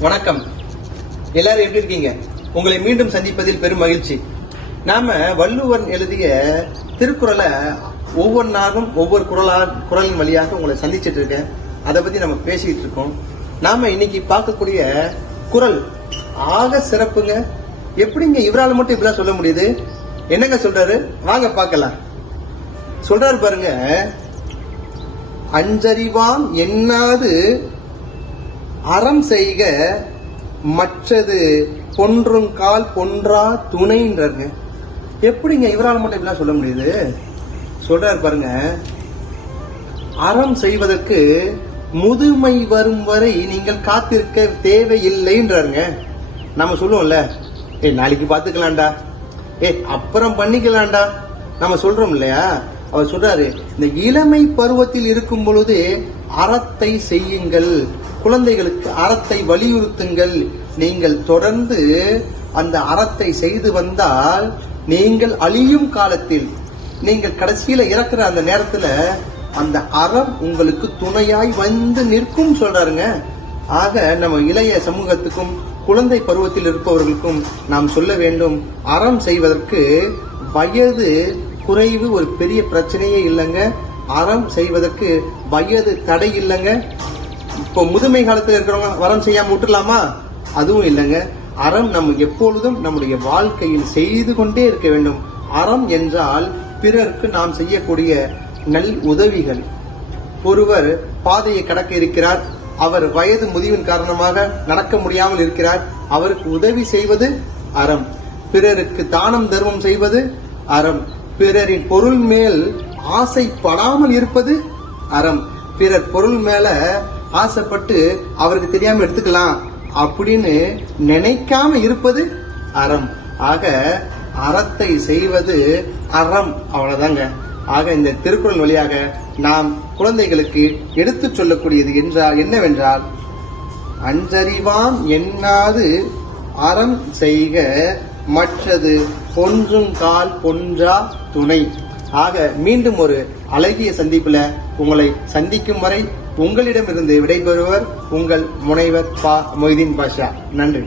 வணக்கம். எல்லாரும் எப்படி இருக்கீங்க? உங்களை மீண்டும் சந்திப்பதில் பெரும் மகிழ்ச்சி. நாம வள்ளுவன் எழுதிய திருக்குறளை ஒவ்வொன்றாகும் ஒவ்வொரு குரலா குரலின் வழியாக உங்களை சந்திச்சிட்டு இருக்கேன். அதை பத்தி நம்ம பேசிக்கிட்டு இருக்கோம். நாம இன்னைக்கு பார்க்கக்கூடிய குரல் ஆக சிறப்புங்க. எப்படிங்க இவரால் மட்டும் இப்படிலாம் சொல்ல முடியுது? என்னங்க சொல்றாரு? வாங்க பார்க்கலாம். சொல்றாரு பாருங்க. அஞ்சறிவாம் என்னாது அறம் செய்க மற்றது பொன்றும் கால் பொன்றா துணைன்றாருங்க. எப்படிங்க இவரால் மட்டும் இப்படிலாம் சொல்ல முடியுது? சொல்றார் பாருங்க. அறம் செய்வதற்கு முதுமை வரும் வரை நீங்கள் காத்திருக்க தேவையில்லைன்றாருங்க. நம்ம சொல்லுவோம்ல ஏய் நாளைக்கு பார்த்துக்கலாம்டா. ஏ அப்புறம் பண்ணிக்கலாம்டா. நம்ம சொல்றோம் இல்லையா? அவர் சொல்றாரு இந்த இளமை பருவத்தில் இருக்கும் பொழுது அறத்தை செய்யுங்கள். குழந்தைகளுக்கு அறத்தை வலியுறுத்துங்கள். நீங்கள் தொடர்ந்து அந்த அறத்தை செய்து வந்தால் நீங்கள் அழியும் காலத்தில் நீங்கள் கடைசியில இறக்குற அந்த நேரத்துல அந்த அறம் உங்களுக்கு துணையாய் வந்து நிற்கும் சொல்றாருங்க. ஆக நம்ம இளைய சமூகத்துக்கும் குழந்தை பருவத்தில் இருப்பவர்களுக்கும் நாம் சொல்ல வேண்டும் அறம் செய்வதற்கு வயது குறைவு ஒரு பெரிய பிரச்சனையே இல்லைங்க. அறம் செய்வதற்கு வயது தடை இல்லைங்க. இப்போ முதுமை காலத்தில் இருக்கிறவங்க வரம் செய்யாம விட்டுலாமா அதுவும் இல்லைங்க. அறம் நம்ம எப்பொழுதும் நம்முடைய வாழ்க்கையில் செய்து கொண்டே இருக்க வேண்டும். அறம் என்றால் பிறருக்கு நாம் செய்யக்கூடிய நல் உதவிகள். ஒருவர் பாதையை கடக்க இருக்கிறார். அவர் வயது முதிவின் காரணமாக நடக்க முடியாமல் இருக்கிறார். அவருக்கு உதவி செய்வது அறம். பிறருக்கு தானம் தர்மம் செய்வது அறம். பிறரின் பொருள் மேல் ஆசைப்படாமல் இருப்பது அறம். பிறர் பொருள் மேல ஆசைப்பட்டு அவருக்கு தெரியாம எடுத்துக்கலாம் அப்படின்னு நினைக்காம இருப்பது அறம். ஆக அறத்தை செய்வது அறம். அவ்வளவுதாங்க. ஆக இந்த திருக்குறள் வழியாக நாம் குழந்தைகளுக்கு எடுத்துச் சொல்லக்கூடியது என்றால் என்னவென்றால் அஞ்சறிவான் எண்ணாது அறம் செய்க மற்றது பொன்றும் கால் பொன்றா துணை. ஆக மீண்டும் ஒரு அழகிய சந்திப்புல உங்களை சந்திக்கும் வரை உங்களிடமிருந்து விடைபெறுவர் உங்கள் முனைவர் பா மொய்தீன் பாஷா. நன்றி.